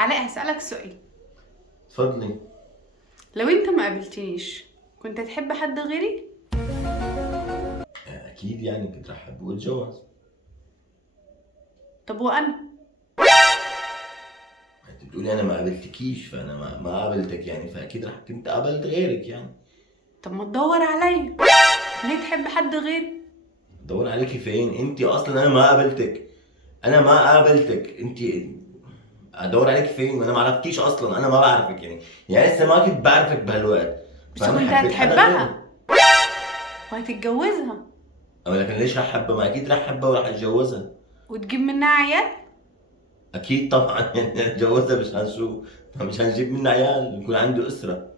علاء، هسألك سؤال. اتفضلي. لو انت ما قابلتنيش كنت هتحب حد غيري؟ اكيد يعني كنت رح احب واتجوز. طب وانا؟ انت بتقولي انا ما قابلتكيش، فانا ما قابلتك يعني، فاكيد رح كنت قابلت غيرك يعني. طب ما تدور عليا، ليه تحب حد غيري؟ بدور عليكي فين؟ انت اصلا انا ما قابلتك. انا ما قابلتك انت. ادور عليك فين وانا ما عرفتكيش اصلا؟ انا ما بعرفك يعني لسه ما كنت بعرفك بهالوقت. بس فانا كنت حبيت حدا غيرك. هتحبها وهتتجوزها او لكن ليش رح احبها؟ ما اكيد رح احبها ورح اتجوزها. وتجيب منها عيال. اكيد طبعا يعني اتجوزها مشان شو؟ مشان نجيب منها عيال، يكون عنده اسره.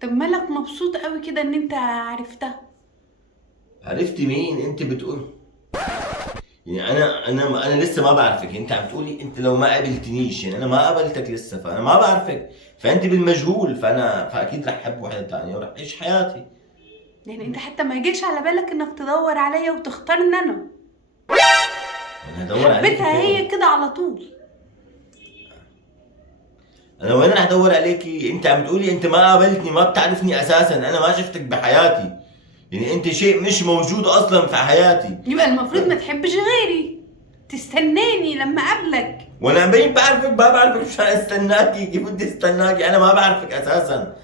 طب مالك مبسوط قوي كده ان انت عرفتها؟ عرفتي مين؟ انت بتقول يعني انا لسه ما بعرفك. انت عم تقولي انت لو ما قابلتنيش، يعني انا ما قابلتك لسه، فانا ما بعرفك، فانت بالمجهول، فاكيد رح احب واحده ثانيه ورح اعيش حياتي. يعني انت حتى ما يجيش على بالك انك تدور عليا وتختارني انا؟ انا هدور عليك حبيتها هي فين؟ كده على طول. انا وين رح ادور عليكي؟ انت عم تقولي انت ما قابلتني، ما بتعرفني اساسا، انا ما شفتك بحياتي، يعني انت شيء مش موجود اصلا في حياتي. يبقى المفروض ما تحبش غيري، تستناني لما اقابلك. وانا مين بعرفك؟ ما بعرفك مشان استناكي. كيف بدي استناكي؟ انا ما بعرفك اساسا.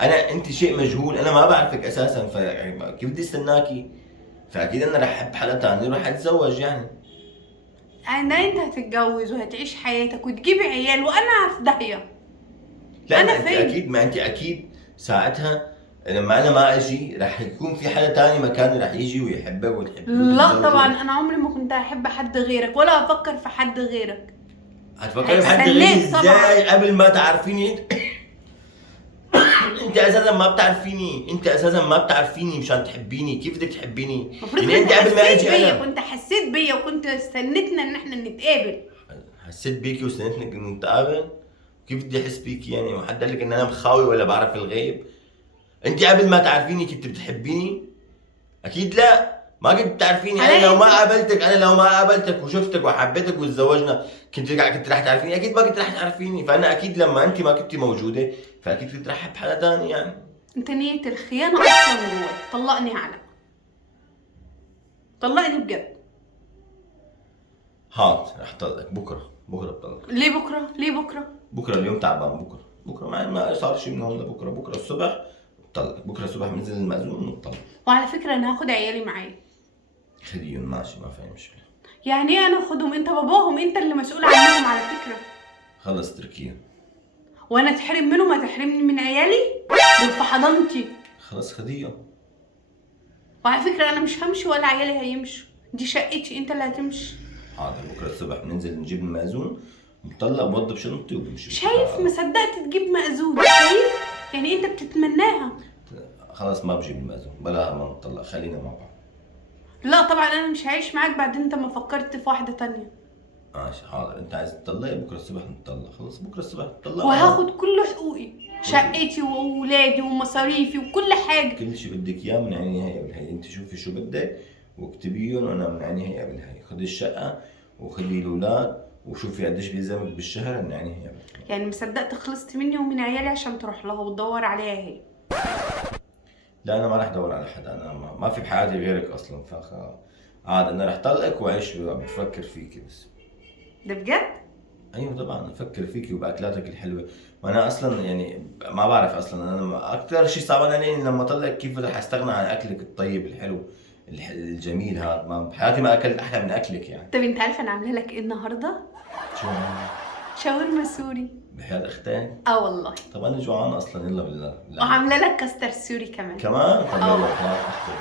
انت شيء مجهول، انا ما بعرفك اساسا، فكيف بدي استناكي؟ فاكيد انا رح احب حدا ثاني ورح اتزوج يعني. يعني انت هتتجوز وهتعيش حياتك وتجيب عيال وانا في داهيه. لا أنا ما انت فين؟ اكيد، ما انت اكيد ساعتها لما انا ما اجي رح يكون في حدا ثاني مكاني رح يجي ويحبك وتحبيه لا وتتزوجوا. طبعا، انا عمري ما كنت هحب حد غيرك ولا افكر في حد غيرك. هتفكري بحد غيري هستناك طبعاً. ازاي قبل ما تعرفيني؟ انت اساسا ما بتعرفيني، انت اساسا ما بتعرفيني مشان تحبيني. كيف بدك تحبيني؟ المفروض يعني كنت انت قبل ما حسيت اجي بيا، انا كنت حسيت بيا وكنت استنتنا ان احنا نتقابل. حسيت بيكي واستنيتك انه نتقابل. كيف بدي احس بيكي يعني؟ وحد قال لك ان انا مخاوي ولا بعرف الغيب؟ انت قبل ما تعرفيني كنت بتحبيني؟ اكيد لا، ما كنت بتعرفيني. انا لو ما قابلتك، وشفتك وحبيتك وتزوجنا، كنت رح تعرفيني؟ اكيد ما كنت رح تعرفيني. فانا اكيد لما انت ما كنتي موجوده، فاكيد كنت رح احب حدا ثاني يعني. انت نية الخيانة اصلا جواك. طلقني على، طلقني بجد. حاضر رح طلقك بكره بطلق. ليه بكرة؟ ليه بكرة؟ بكره اليوم تعبان. بكره ما صار شيء من هون لبكره. بكره الصبح بطلق. بكره الصبح بنزل المأذون ونطلق. وعلى فكرة انا هاخد عيالي معايا. خليهم ماشي، ما في مشكله. يعني ايه انا اخدهم؟ انت باباهم، انت اللي مسؤول عنهم على فكرة. خلص اتركيهم. وانا اتحرم منهم؟ ما تحرمني من عيالي دول في حضانتي. خلص خديهم. وعلى فكرة انا مش همشي ولا عيالي هيمشوا، دي شقتي، انت اللي هتمشي. حاضر بكره الصبح بننزل نجيب المأذون، بنطلق بوضب شنطتي وبمشي. شايف؟ ما صدقت تجيب مأذون. شايف؟ يعني انت بتتمناها. خلاص ما بجيب المأذون، بلا ما نطلق، خلينا مع بعض. لا طبعا انا مش هعيش معاك بعد انت ما فكرت في واحدة تانية. ماشي حاضر، انت عايز تطلقي بكره الصبح نطلق. خلص بكره الصبح نطلق وهاخد كل حقوقي، شقتي واولادي ومصاريفي وكل حاجه. كل شيء بدك اياه من عيني هي قبل هي. انت شوفي شو بدك واكتبيهم وانا من عيني هي قبل هي. خدي الشقه وخدي الاولاد وشوفي قديش بيلزمك بالشهر من عيني هي قبل هي. يعني مصدقت خلصت مني ومن عيالي عشان تروح لها وتدور عليها هي؟ لا انا ما راح ادور على حدا. انا ما في بحياتي غيرك اصلا. عاد انا راح طلقك واعيش بفكر فيكي بس. ده بجد؟ ايوه طبعا افكر فيكي وباكلاتك الحلوه. ما انا اصلا يعني ما بعرف اصلا. انا اكثر شيء صعبان علي لما اطلق كيف رح استغنى عن اكلك الطيب الحلو الجميل هذا. ما بحياتي ما اكلت احلى من اكلك يعني. طب انت عارفه انا عامله لك ايه النهارده؟ شو عامل؟ شاورما سوري. بحياة اختين؟ اه والله. طب انا جوعان اصلا. يلا بالله. وعامله لك كاستر سوري كمان. كمان؟ طب اه. يلا بحياة اختك.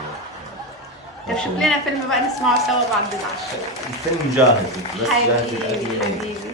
طب شوف لنا فيلم بقى نسمعه سوا بعد العشاء. الفيلم جاهز، بس جاهز حبيبي الأكل. حبيبي.